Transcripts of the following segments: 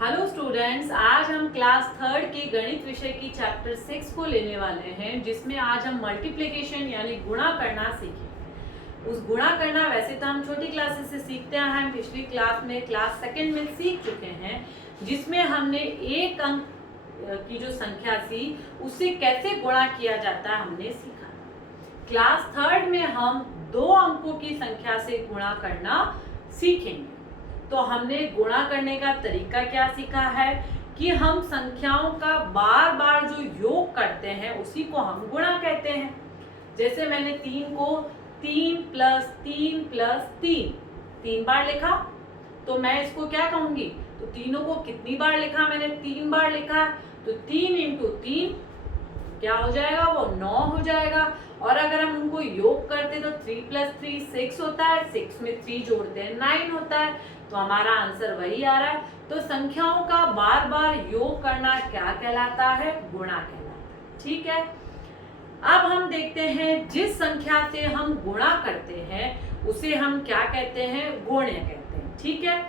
Hello students, आज हम class third के गणित विषय की चैप्टर 6 को लेने वाले हैं, जिसमें आज हम मल्टीप्लिकेशन यानी गुणा करना सीखेंगे। उस गुणा करना वैसे तो हम छोटी क्लासेस से सीखते हैं, हम पिछली क्लास में क्लास सेकंड में सीख चुके हैं, जिसमें हमने एक अंक की जो संख्या थी उससे कैसे गुणा किया जाता है हमने सीखा। क्लास थर्ड में हम 2 अंकों की संख्या से गुणा करना सीखेंगे। तो हमने गुणा करने का तरीका क्या सीखा है कि हम संख्याओं का बार बार जो योग करते हैं उसी को हम गुणा कहते हैं। जैसे मैंने 3 को 3 प्लस 3 प्लस 3 बार लिखा, तो मैं इसको क्या कहूंगी, तो तीनों को कितनी बार लिखा, मैंने 3 बार लिखा, तो 3 इंटू 3 क्या हो जाएगा, वो 9 हो जाएगा। और अगर हम उनको योग करते तो 3 प्लस 3 6 होता है, 6 में 3 जोड़ते हैं 9 होता है, तो हमारा आंसर वही आ रहा है। तो संख्याओं का बार बार योग करना क्या कहलाता है, गुणा कहलाता है। ठीक है, अब हम देखते हैं जिस संख्या से हम गुणा करते हैं उसे हम क्या कहते हैं, गुण्य कहते हैं। ठीक है,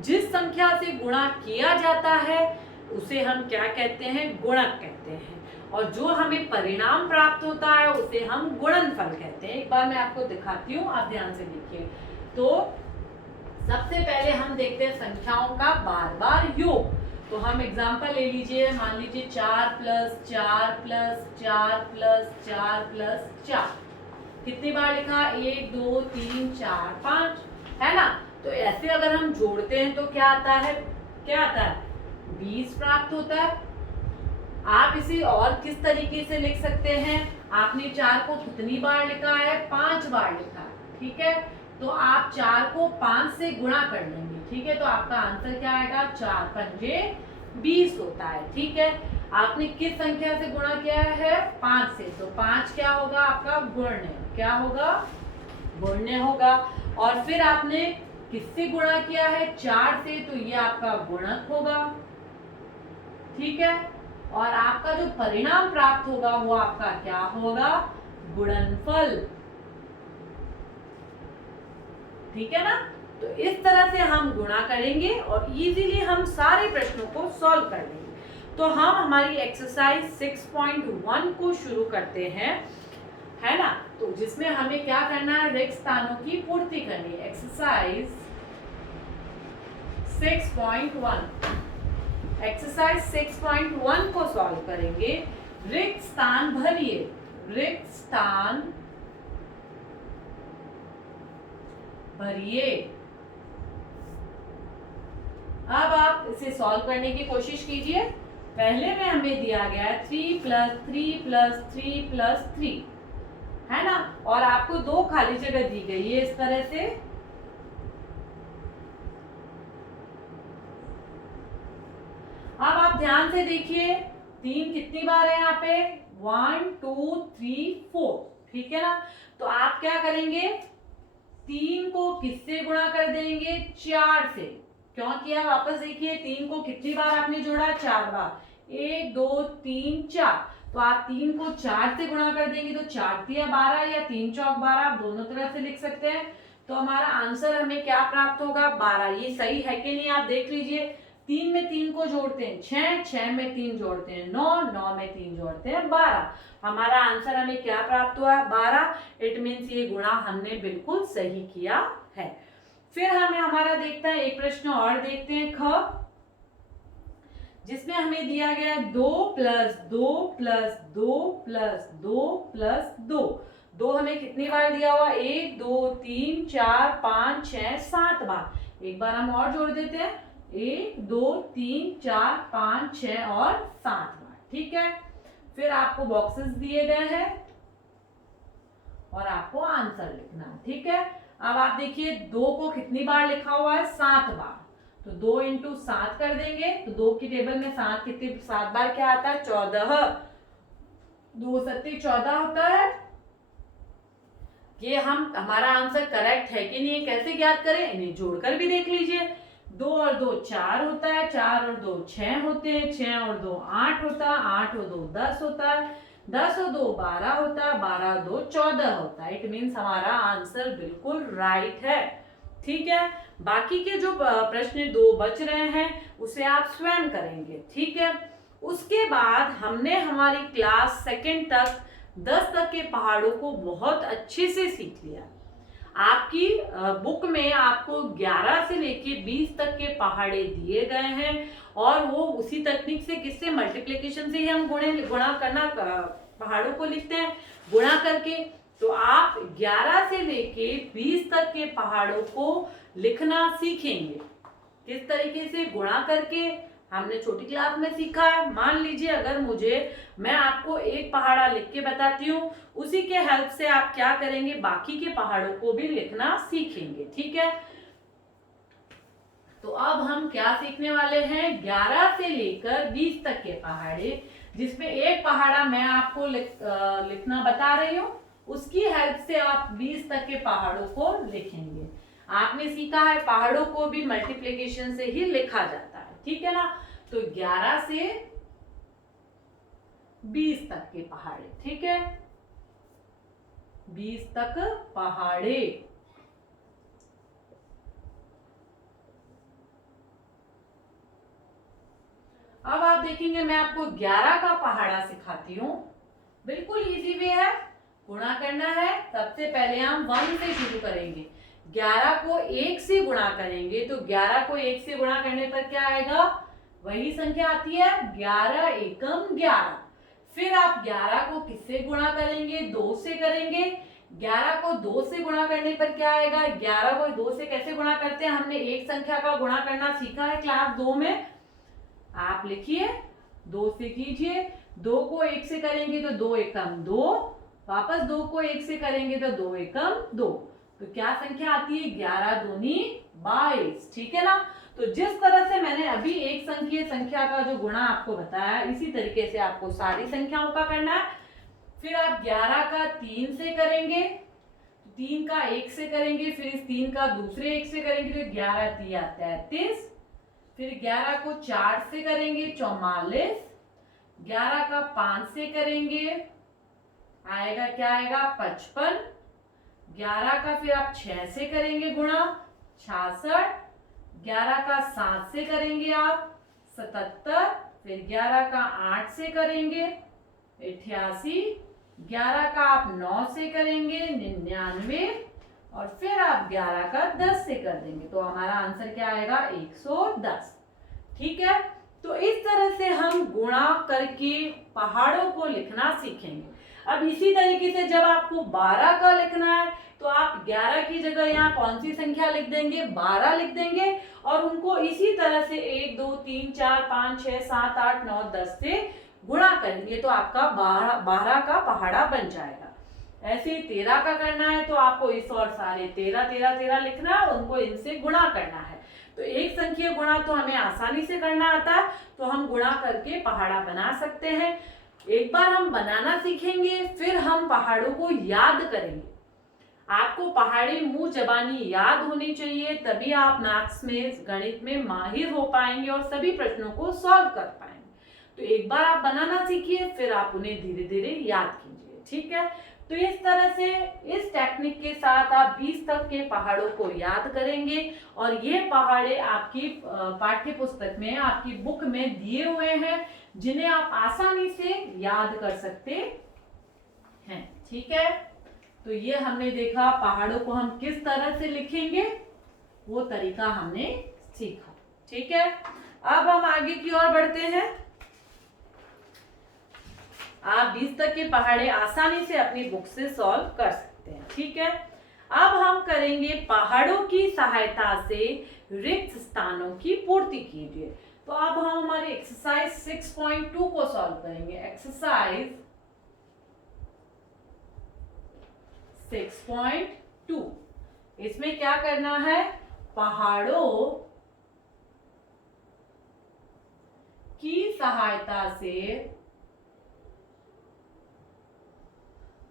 जिस संख्या से गुणा किया जाता है उसे हम क्या कहते हैं, गुणक कहते हैं, और जो हमें परिणाम प्राप्त होता है उसे हम गुणनफल कहते हैं। एक बार मैं आपको दिखाती हूँ, आप ध्यान से देखिए। तो सबसे पहले हम देखते हैं संख्याओं का बार बार योग। तो हम एग्जांपल ले लीजिए, मान लीजिए 4 प्लस 4 प्लस 4 प्लस 4 प्लस 4, कितनी बार लिखा, 1 2 3 4 5, है ना। तो ऐसे अगर हम जोड़ते हैं तो क्या आता है, 20 प्राप्त होता है। आप इसे और किस तरीके से लिख सकते हैं, आपने 4 को कितनी बार लिखा है, 5 बार लिखा है। ठीक है, तो आप 4 को 5 से गुणा कर लेंगे। ठीक है, तो आपका आंसर क्या आएगा, 4 पंजे 20 होता है। ठीक है, आपने किस संख्या से गुणा किया है, 5 से, तो 5 क्या होगा आपका, गुण्य, क्या होगा, गुण्य होगा। और फिर आपने किससे गुणा किया है, 4 से, तो ये आपका गुणक होगा। ठीक है, और आपका जो परिणाम प्राप्त होगा वो आपका क्या होगा, गुणनफल। ठीक है ना। तो इस तरह से हम गुणा करेंगे और इजीली हम सारे प्रश्नों को सॉल्व कर लेंगे। तो हम हमारी एक्सरसाइज 6.1 को शुरू करते हैं, है ना। तो जिसमें हमें क्या करना है, रिक्त स्थानों की पूर्ति करनी है। एक्सरसाइज 6.1, एक्सरसाइज 6.1 को सॉल्व करेंगे। रिक्त स्थान भरिए, रिक्त स्थान भरिए। अब आप इसे सॉल्व करने की कोशिश कीजिए। पहले में हमें दिया गया है 3 प्लस 3 प्लस 3 प्लस 3, है ना, और आपको 2 खाली जगह दी गई है इस तरह से। अब आप ध्यान से देखिए, 3 कितनी बार है यहाँ पे, 1 2 3 4, ठीक है ना। तो आप क्या करेंगे, 3 को किससे गुणा कर देंगे, 4 से। क्यों किया, वापस देखिए, 3 को कितनी बार आपने जोड़ा, 4 बार, 1 2 3 4। तो आप 3 को 4 से गुणा कर देंगे तो 4 तिया 12 या 3 चौक 12, आप दोनों तरह से लिख सकते हैं। तो हमारा आंसर हमें क्या प्राप्त होगा, 12। ये सही है कि नहीं, आप देख लीजिए। 3 में 3 को जोड़ते हैं 6, 6 में 3 जोड़ते हैं 9, 9 में 3 जोड़ते हैं 12। हमारा आंसर हमें क्या प्राप्त हुआ, 12। इट मीन्स ये गुणा हमने बिल्कुल सही किया है। फिर हमें हमारा देखता है एक प्रश्न और देखते हैं, ख, जिसमें हमें दिया गया 2 प्लस 2 प्लस 2 प्लस 2 प्लस 2। 2 हमें कितनी बार दिया हुआ, 1 2 3 4 5 6 7 बार। एक बार हम और जोड़ देते हैं, 1 2 3 4 5 6 और 7 बार। ठीक है, फिर आपको बॉक्सेस दिए गए हैं और आपको आंसर लिखना है। ठीक है, अब आप देखिए 2 को कितनी बार लिखा हुआ है, 7 बार। तो 2 इंटू 7 कर देंगे, तो 2 की टेबल में 7 कितनी, 7 बार क्या आता है, 14। 2 सत्ती 14 होता है। ये हमारा आंसर करेक्ट है कि नहीं, कैसे ज्ञात करें, इन्हें जोड़कर भी देख लीजिए। 2 और 2 4 होता है, 4 और 2 6 होते हैं, 6 और 2 8 होता है, 8 और 2 10 होता है, 10 और 2 12 होता है, 12 और 2 14 होता है। इट मीन्स हमारा आंसर बिल्कुल राइट है। ठीक है। बाकी के जो प्रश्न 2 बच रहे हैं उसे आप स्वयं करेंगे, ठीक है। उसके बाद हमने हमारी क्लास 2 तक 10 तक के पहाड़ों को बहुत अच्छे से सीख लिया। आपकी बुक में आपको 11 से लेके 20 तक के पहाड़े दिए गए हैं और वो उसी तकनीक से, किससे, मल्टीप्लिकेशन से ही हम गुणा करना पहाड़ों को लिखते हैं, गुणा करके। तो आप 11 से लेके 20 तक के पहाड़ों को लिखना सीखेंगे। किस तरीके से? गुणा करके। हमने छोटी क्लास में सीखा है। मान लीजिए अगर मैं आपको एक पहाड़ा लिख के बताती हूँ, उसी के हेल्प से आप क्या करेंगे, बाकी के पहाड़ों को भी लिखना सीखेंगे, ठीक है। तो अब हम क्या सीखने वाले हैं, 11 से लेकर 20 तक के पहाड़े, जिसमें एक पहाड़ा मैं आपको लिखना बता रही हूँ, उसकी हेल्प से आप 20 तक के पहाड़ों को लिखेंगे। आपने सीखा है पहाड़ों को भी मल्टीप्लिकेशन से ही लिखा जाता है, ठीक है ना। तो 11 से 20 तक के पहाड़े, ठीक है, 20 तक पहाड़े। अब आप देखेंगे मैं आपको 11 का पहाड़ा सिखाती हूँ। बिल्कुल इजी वे है, गुणा करना है। सबसे पहले हम 1 से शुरू करेंगे। 11 को 1 से गुणा करेंगे तो 11 को 1 से गुणा करने पर क्या आएगा, वही संख्या आती है 11 एकम 11। फिर आप 11 को किससे गुणा करेंगे, 2 से करेंगे। 11 को 2 से गुणा करने पर क्या आएगा, 11 को 2 से कैसे गुणा करते हैं, हमने एक संख्या का गुणा करना सीखा है क्लास 2 में। आप लिखिए, 2 से कीजिए। 2 को 1 से करेंगे तो 2 एकम 2, वापस 2 को 1 से करेंगे तो 2 एकम 2। तो क्या संख्या आती है, 11 दूनी 22, ठीक है ना। तो जिस तरह से मैंने अभी एक संख्या का जो गुणा आपको बताया, इसी तरीके से आपको सारी संख्याओं का करना है। फिर आप 11 का 3 से करेंगे, 3 का 1 से करेंगे, फिर इस 3 का दूसरे 1 से करेंगे तो 11 तिया 33। फिर 11 को 4 से करेंगे 44। 11 का 5 से करेंगे आएगा, क्या आएगा, 55। 11 का फिर आप 6 से करेंगे गुणा, 66। 11 का 7 से करेंगे आप 77। फिर 11 का 8 से करेंगे 88। 11 का आप 9 से करेंगे 99। और फिर आप 11 का 10 से कर देंगे तो हमारा आंसर क्या आएगा, 110, ठीक है। तो इस तरह से हम गुणा करके पहाड़ों को लिखना सीखेंगे। अब इसी तरीके से जब आपको 12 का लिखना है तो आप 11 की जगह यहाँ कौन सी संख्या लिख देंगे, 12 लिख देंगे और उनको इसी तरह से 1 2 3 4 5 6 7 8 9 10 से गुणा करेंगे तो आपका 12 का पहाड़ा बन जाएगा। ऐसे ही 13 का करना है तो आपको इस और सारे 13 13 13 लिखना है, उनको इनसे गुणा करना है। तो एक संख्या गुणा तो हमें आसानी से करना आता है, तो हम गुणा करके पहाड़ा बना सकते हैं। एक बार हम बनाना सीखेंगे, फिर हम पहाड़ों को याद करेंगे। आपको पहाड़ी मुंह जबानी याद होनी चाहिए, तभी आप मैथ्स में, गणित में माहिर हो पाएंगे और सभी प्रश्नों को सॉल्व कर पाएंगे। तो एक बार आप बनाना सीखिए, फिर आप उन्हें धीरे धीरे याद कीजिए, ठीक है। तो इस तरह से इस टेक्निक के साथ आप 20 तक के पहाड़ों को याद करेंगे और ये पहाड़े आपकी पाठ्य पुस्तक में, आपकी बुक में दिए हुए हैं, जिन्हें आप आसानी से याद कर सकते हैं, ठीक है। तो ये हमने देखा पहाड़ों को हम किस तरह से लिखेंगे, वो तरीका हमने सीखा, ठीक है। अब हम आगे की ओर बढ़ते हैं। आप 20 तक के पहाड़े आसानी से अपनी बुक से सॉल्व कर सकते हैं, ठीक है। अब हम करेंगे पहाड़ों की सहायता से रिक्त स्थानों की पूर्ति कीजिए। तो अब हम हमारे एक्सरसाइज 6.2 को सॉल्व करेंगे। एक्सरसाइज 6.2, इसमें क्या करना है, पहाड़ों की सहायता से,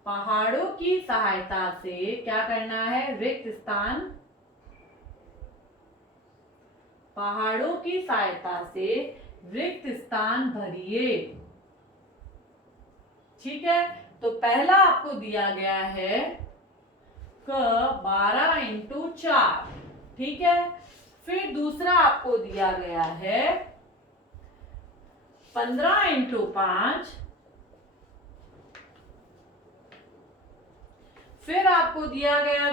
पहाड़ों की सहायता से क्या करना है, रिक्त स्थान, पहाड़ों की सहायता से रिक्त स्थान भरिए, ठीक है। तो पहला आपको दिया गया है क 12 × 4, ठीक है। फिर दूसरा आपको दिया गया है 15 इंटू 5, फिर आपको दिया गया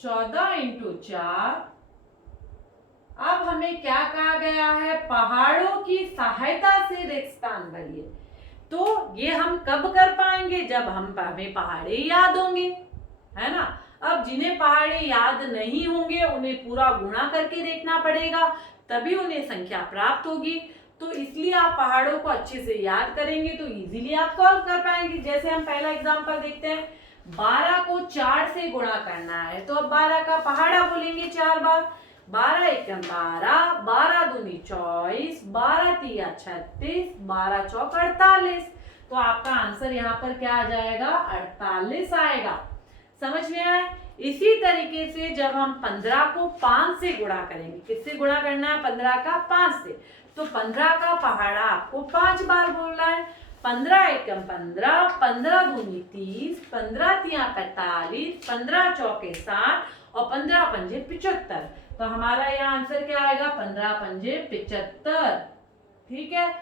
14 इंटू 4। अब हमें क्या कहा गया है, पहाड़ों की सहायता से रिक्त स्थान भरिए। तो ये हम कब कर पाएंगे, जब हमें पहाड़े याद होंगे, है ना। अब जिन्हें पहाड़े याद नहीं होंगे उन्हें पूरा गुणा करके देखना पड़ेगा, तभी उन्हें संख्या प्राप्त होगी। तो इसलिए आप पहाड़ों को अच्छे से याद करेंगे तो इजीली आप सॉल्व कर पाएंगे। जैसे हम पहला एग्जांपल देखते हैं, 12 को 4 से गुणा करना है, तो अब 12 का पहाड़ा बोलेंगे 4 बार। 12 एकम 12, 12 दूनी 24, 12 तिया 36, 12 चौक 48। तो आपका आंसर यहाँ पर क्या आ जाएगा, 48 आएगा। समझ में आया। इसी तरीके से जब हम 15 को 5 से गुणा करेंगे, किससे गुणा करना है, 15 का 5 से, तो 15 का पहाड़ा आपको 5 बार बोलना है। 15 एकम 15, 15 दूनी 30, 15 तिया 45, 15 चौके 60 और 15 पंजे 75। तो हमारा यह आंसर क्या आएगा, 15 पंजे 75। ठीक है।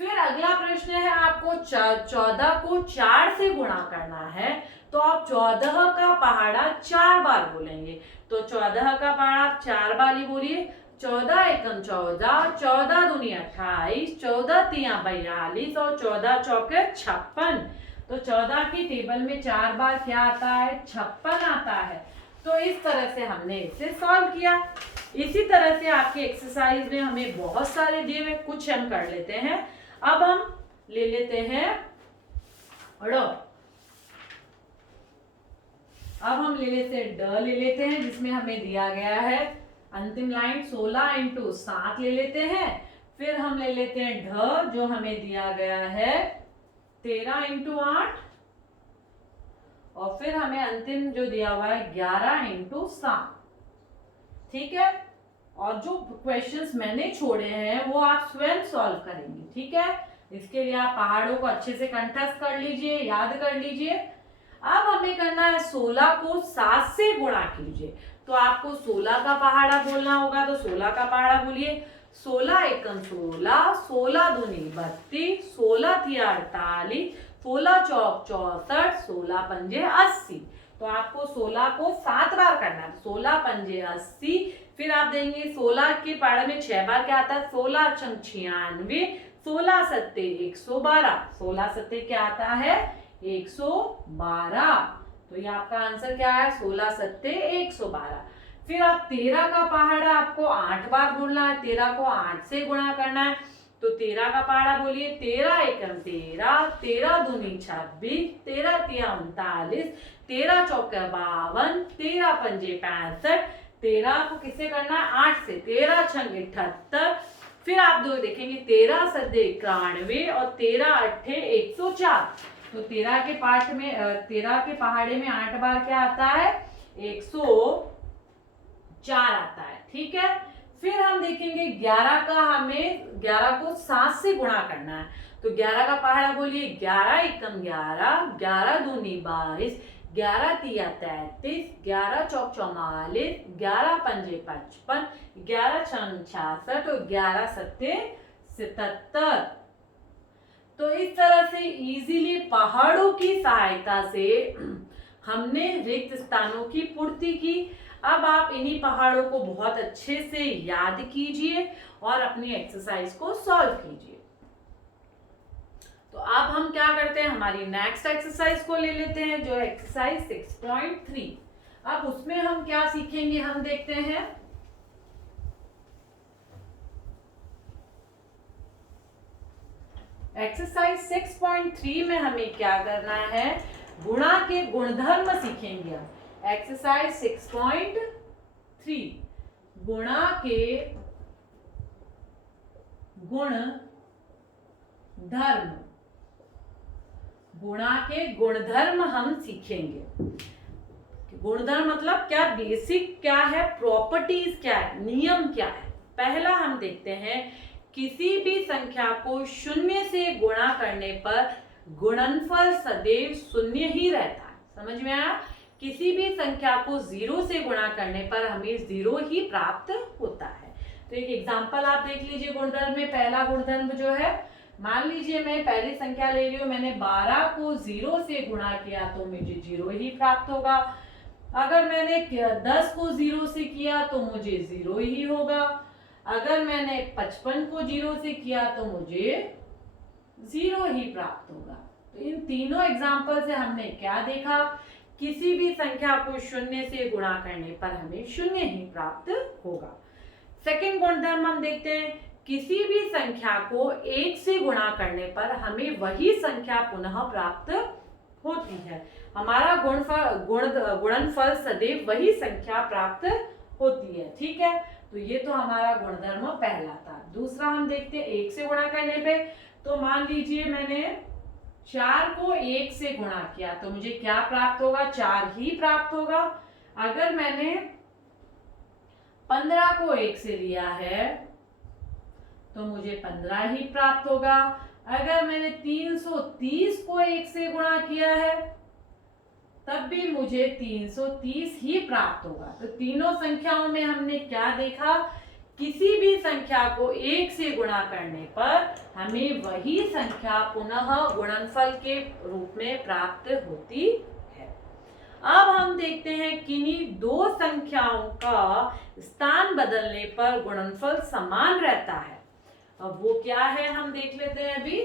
फिर अगला प्रश्न है, आपको 14 को 4 से गुणा करना है, तो आप 14 का पहाड़ा 4 बार बोलेंगे। तो 14 का पहाड़ा आप 4 बार ही बोलिए। 14 एकम 14, 14 दूनी 28, 14 तिया 42 और 14 चौके 56। तो 14 की टेबल में 4 बार क्या आता है, 56 आता है। तो इस तरह से हमने इसे सॉल्व किया। इसी तरह से आपके एक्सरसाइज में हमें बहुत सारे दिए हुए, कुछ हम कर लेते हैं। अब हम ले लेते हैं ड। अब हम ले लेते हैं ड, ले लेते हैं, जिसमें हमें दिया गया है अंतिम लाइन 16 इंटू 7 ले लेते हैं। फिर हम ले लेते हैं ढ, जो हमें दिया गया है 13 इंटू 8, और फिर हमें अंतिम जो दिया हुआ है 11 इंटू 7। ठीक है। और जो क्वेश्चंस मैंने छोड़े हैं वो आप स्वयं सॉल्व करेंगे। ठीक है। इसके लिए आप पहाड़ों को अच्छे से कंठस्थ कर लीजिए, याद कर लीजिए। अब हमें करना है 16 को 7 से गुणा कीजिए। तो आपको 16 का पहाड़ा बोलना होगा, तो 16 का पहाड़ा बोलिए। 16 एकम 16, 16 दूनी 32, 16 तिया 48, 16 चौक 64, 16 पंजे 80। तो आपको 16 को 7 बार करना है, 16 पंजे 80। फिर आप देंगे 16 के पहाड़े में 6 बार क्या आता है, 16 छंग 96, 16 सत्ते 112, 16 सत्ते क्या आता है, 112। तो ये आपका आंसर क्या है, 16 सत्ते 112। फिर आप 13 का पहाड़ा आपको 8 बार बोलना है, 13 को 8 से गुणा करना है। तो 13 का पहाड़ा बोलिए। 13 एकम 13, 13 दूनी 26, 13 तिया 39, 13 चौके 52, 13 पंजे 65। 13 को किससे करना है, 8 से। 13 छंग 78। फिर आप दो देखेंगे 13 सद्दे 91 और 13 अट्ठे 104। तो 13 के पाठ में 13 के पहाड़े में 8 बार क्या आता है, 104 आता है। ठीक है। फिर हम देखेंगे 11 का, हमें 11 को 7 से गुणा करना है। तो 11 का पहाड़ा बोलिए। 11 एकम 11, 11 दूनी 22, 11 तिया 33, 11 चौक 44, 11 पंजे 55, 11 छंग 66 और 11 सत्ते 77। तो इस तरह से इजीली पहाड़ों की सहायता से हमने रिक्त स्थानों की पूर्ति की। अब आप इन्हीं पहाड़ों को बहुत अच्छे से याद कीजिए और अपनी एक्सरसाइज को सॉल्व कीजिए। तो अब हम क्या करते हैं, हमारी नेक्स्ट एक्सरसाइज को ले लेते हैं, जो एक्सरसाइज 6.3। अब उसमें हम क्या सीखेंगे, हम देखते हैं। एक्सरसाइज 6.3 में हमें क्या करना है, गुणा के गुणधर्म सीखेंगे हम। एक्सरसाइज 6.3 गुणा के गुण धर्म। गुणा के गुणधर्म हम सीखेंगे। गुणधर्म मतलब क्या, बेसिक क्या है, प्रॉपर्टीज क्या है, नियम क्या है। पहला हम देखते हैं, किसी भी संख्या को शून्य से गुणा करने पर गुणनफल सदैव शून्य ही रहता है। समझ में आया। किसी भी संख्या को 0 से गुणा करने पर हमें 0 ही प्राप्त होता है। तो एक एग्जांपल आप देख लीजिए गुणधर्म में। पहला गुणधर्म जो है, मान लीजिए मैं पहली संख्या ले रही हूँ, मैंने 12 को 0 से गुणा किया तो मुझे 0 ही प्राप्त होगा। अगर मैंने 10 को 0 से किया तो मुझे 0 ही होगा। अगर मैंने 55 को 0 से किया तो मुझे 0 ही प्राप्त होगा। तो इन तीनों एग्जाम्पल से हमने क्या देखा, किसी भी संख्या को 0 से गुणा करने पर हमें 0 ही प्राप्त होगा। सेकंड गुणधर्म हम देखते हैं, किसी भी संख्या को 1 से गुणा करने पर हमें वही संख्या पुनः प्राप्त होती है। हमारा गुणनफल सदैव वही संख्या प्राप्त होती है। ठीक है, तो ये तो हमारा गुणधर्म पहला था। दूसरा हम देखते हैं 1 से गुणा करने पे। तो मान लीजिए मैंने 4 को 1 से गुणा किया तो मुझे क्या प्राप्त होगा, 4 ही प्राप्त होगा। अगर मैंने 15 को 1 से लिया है तो मुझे 15 ही प्राप्त होगा। अगर मैंने 330 को 1 से गुणा किया है तब भी मुझे 330 ही प्राप्त होगा। तो तीनों संख्याओं में हमने क्या देखा, किसी भी संख्या को 1 से गुणा करने पर हमें वही संख्या पुनः गुणनफल के रूप में प्राप्त होती है। अब हम देखते हैं किन्हीं दो संख्याओं का स्थान बदलने पर गुणनफल समान रहता है। अब वो क्या है हम देख लेते हैं अभी।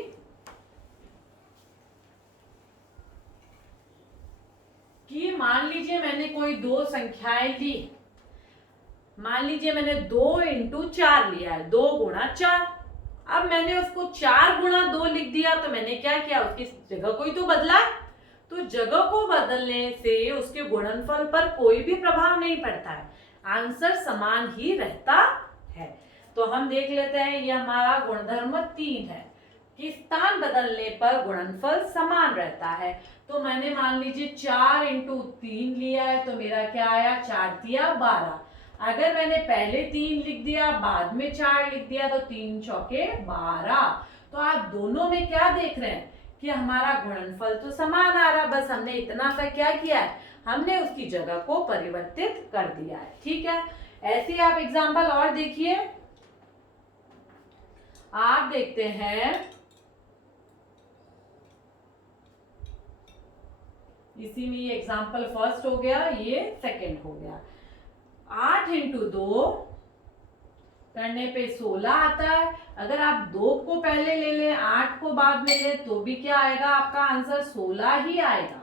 कि मान लीजिए मैंने कोई दो संख्याएं ली, मान लीजिए मैंने 2 × 4 लिया है, 2 × 4। अब मैंने उसको 4 × 2 लिख दिया तो मैंने क्या किया, उसकी जगह को ही तो बदला। तो जगह को बदलने से उसके गुणनफल पर कोई भी प्रभाव नहीं पड़ता है, आंसर समान ही रहता है। तो हम देख लेते हैं, ये हमारा गुणधर्म 3 है कि स्थान बदलने पर गुणनफल समान रहता है। तो मैंने मान लीजिए 4 × 3 लिया है तो मेरा क्या आया, 4 दिया 12। अगर मैंने पहले 3 लिख दिया बाद में 4 लिख दिया तो 3 चौके 12। तो आप दोनों में क्या देख रहे हैं कि हमारा गुणनफल तो समान आ रहा, बस हमने इतना सा क्या किया है, हमने उसकी जगह को परिवर्तित कर दिया है। ठीक है, ऐसे आप एग्जाम्पल और देखिए। आप देखते हैं इसी में, ये एग्जाम्पल फर्स्ट हो गया, ये सेकंड हो गया। 8 × 2 करने पे 16 आता है। अगर आप 2 को पहले ले लें 8 को बाद में ले तो भी क्या आएगा, आपका आंसर 16 ही आएगा।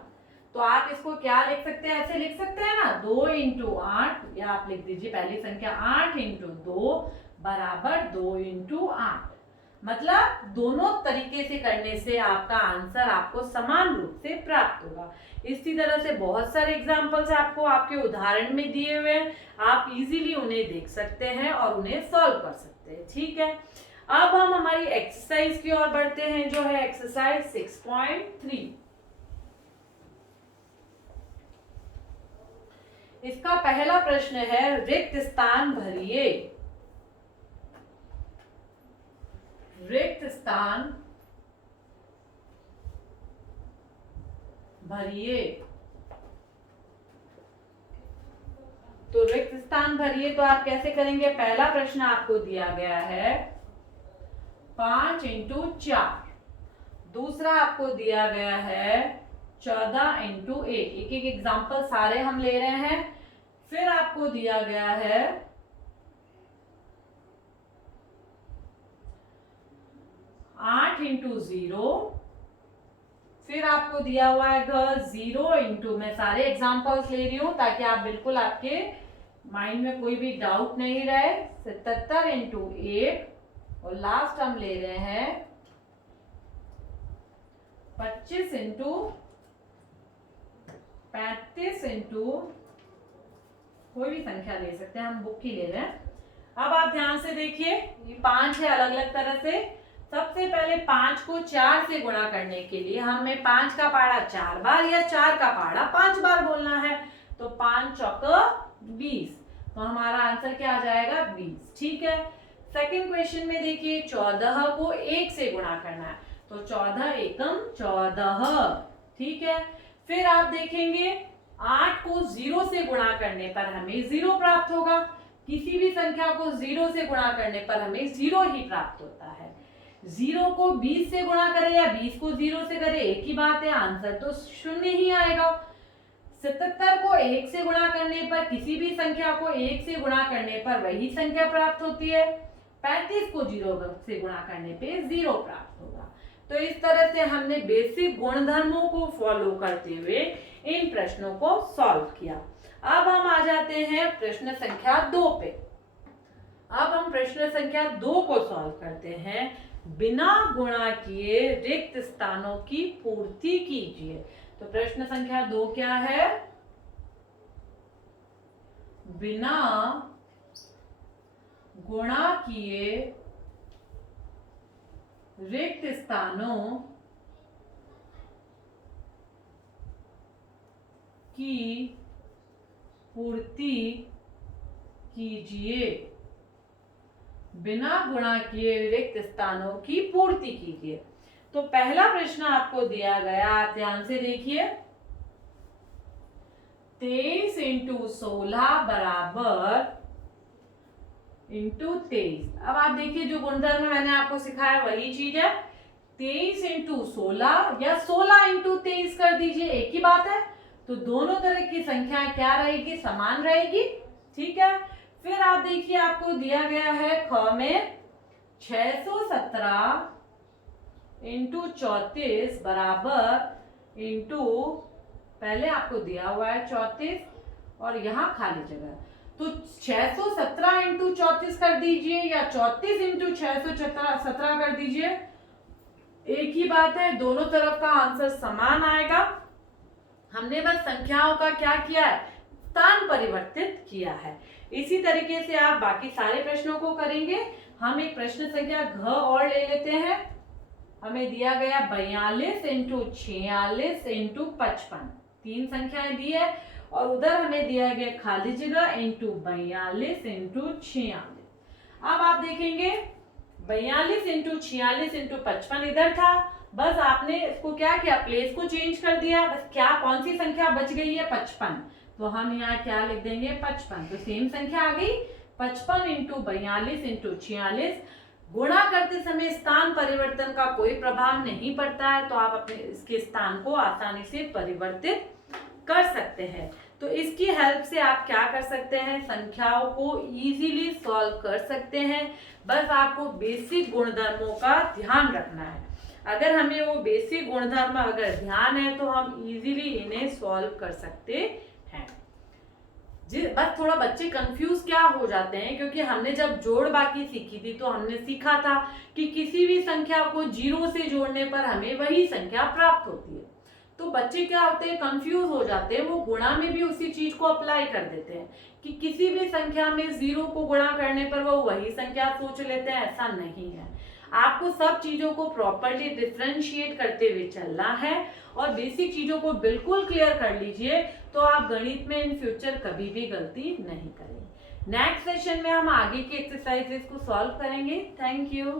तो आप इसको क्या लिख सकते हैं, ऐसे लिख सकते हैं ना, 2 × 8, या आप लिख दीजिए पहली संख्या 8 × 2 बराबर 2 × 8। मतलब दोनों तरीके से करने से आपका आंसर आपको समान रूप से प्राप्त होगा। इसी तरह से बहुत सारे एग्जाम्पल्स आपको आपके उदाहरण में दिए हुए हैं, आप इजीली उन्हें देख सकते हैं और उन्हें सॉल्व कर सकते हैं। ठीक है, अब हम हमारी एक्सरसाइज की ओर बढ़ते हैं, जो है एक्सरसाइज 6.3। इसका पहला प्रश्न है, रिक्त स्थान भरिए। रिक्त स्थान भरिए। तो रिक्त स्थान भरिए तो आप कैसे करेंगे, पहला प्रश्न आपको दिया गया है 5 × 4, दूसरा आपको दिया गया है 14 × 1। एक एक एग्जाम्पल सारे हम ले रहे हैं। फिर आपको दिया गया है 8 × 0, फिर आपको दिया हुआ है 0 × मैं सारे एग्जाम्पल्स ले रही हूं ताकि आप बिल्कुल आपके माइंड में कोई भी डाउट नहीं रहे। 77 × 1, और लास्ट हम ले रहे हैं 25 × 35 × कोई भी संख्या ले सकते हैं, हम बुक ही ले रहे हैं। अब आप ध्यान से देखिए, ये 5 है अलग अलग तरह से। सबसे पहले 5 को 4 से गुणा करने के लिए हमें 5 का पाड़ा 4 बार या 4 का पाड़ा 5 बार बोलना है। तो 5 चौका 20, तो हमारा आंसर क्या आ जाएगा, 20। ठीक है, सेकंड क्वेश्चन में देखिए 14 को 1 से गुणा करना है, तो 14 एकम 14। ठीक है, फिर आप देखेंगे 8 को 0 से गुणा करने पर हमें 0 प्राप्त होगा। किसी भी संख्या को 0 से गुणा करने पर हमें 0 ही प्राप्त होता है। 0 को 20 से गुणा करें या 20 को 0 से करें, एक ही बात है, आंसर तो 0 ही आएगा। 77 को 1 से गुणा करने पर, किसी भी संख्या को 1 से गुणा करने पर वही संख्या प्राप्त होती है। 35 को 0 से गुणा करने पे 0 प्राप्त होगा। तो इस तरह से हमने बेसिक गुणधर्मों को फॉलो करते हुए इन प्रश्नों को सॉल्व किया। अब हम आ जाते हैं प्रश्न संख्या 2 पे। अब हम प्रश्न संख्या 2 को सॉल्व करते हैं। बिना गुणा किए रिक्त स्थानों की पूर्ति कीजिए। तो प्रश्न संख्या 2 क्या है? बिना गुणा किए रिक्त स्थानों की पूर्ति कीजिए। बिना गुणा किए रिक्त स्थानों की पूर्ति कीजिए। तो पहला प्रश्न आपको दिया गया, आप ध्यान से देखिए। 23 इंटू 16 बराबर इंटू 23। अब आप देखिए जो गुणधर्म मैंने आपको सिखाया वही चीज है। 23 इंटू 16 या 16 इंटू 23 कर दीजिए, एक ही बात है। तो दोनों तरह की संख्या क्या रहेगी? समान रहेगी। ठीक है। फिर आप देखिए आपको दिया गया है ख में 617 इंटू 34 बराबर इंटू, पहले आपको दिया हुआ है 34 और यहाँ खाली जगह। तो 617 इंटू 34 कर दीजिए या 34 इंटू 617 कर दीजिए, एक ही बात है, दोनों तरफ का आंसर समान आएगा। हमने बस संख्याओं का क्या किया है? स्थान परिवर्तित किया है। इसी तरीके से आप बाकी सारे प्रश्नों को करेंगे। हम एक प्रश्न संख्या घ और ले लेते हैं। हमें दिया गया 42 इंटू 46 इंटू 55, 3 संख्याएं दी है और उधर हमें दिया गया खाली जगह इंटू 42 इंटू 46। अब आप देखेंगे 42 इंटू 46 इंटू 55 इधर था, बस आपने इसको क्या किया? प्लेस को चेंज कर दिया। बस क्या कौन सी संख्या बच गई है? 55। तो हम यहाँ क्या लिख देंगे? 55। तो सेम संख्या आ गई 55 इंटू 42 इंटू 46। गुणा करते समय स्थान परिवर्तन का कोई प्रभाव नहीं पड़ता है, तो आप अपने इसके स्थान को आसानी से परिवर्तित कर सकते हैं। तो इसकी हेल्प से आप क्या कर सकते हैं? संख्याओं को इजीली सॉल्व कर सकते हैं। बस आपको बेसिक गुणधर्मों का ध्यान रखना है। अगर हमें वो बेसिक गुणधर्म अगर ध्यान है तो हम इजीली इन्हें सॉल्व कर सकते हैं। बस थोड़ा बच्चे कंफ्यूज क्या हो जाते हैं, क्योंकि हमने जब जोड़ बाकी सीखी थी तो हमने सीखा था कि किसी भी संख्या को 0 से जोड़ने पर हमें वही संख्या प्राप्त होती है। तो बच्चे क्या होते हैं? कंफ्यूज हो जाते हैं। वो गुणा में भी उसी चीज को अप्लाई कर देते हैं कि किसी भी संख्या में 0 को गुणा करने पर वो वही संख्या सोच लेते हैं। ऐसा नहीं है। आपको सब चीजों को प्रॉपर्ली डिफरेंशिएट करते हुए चलना है और बेसिक चीजों को बिल्कुल क्लियर कर लीजिए, तो आप गणित में इन फ्यूचर कभी भी गलती नहीं करेंगे। नेक्स्ट सेशन में हम आगे की एक्सरसाइजेस को सॉल्व करेंगे। Thank you.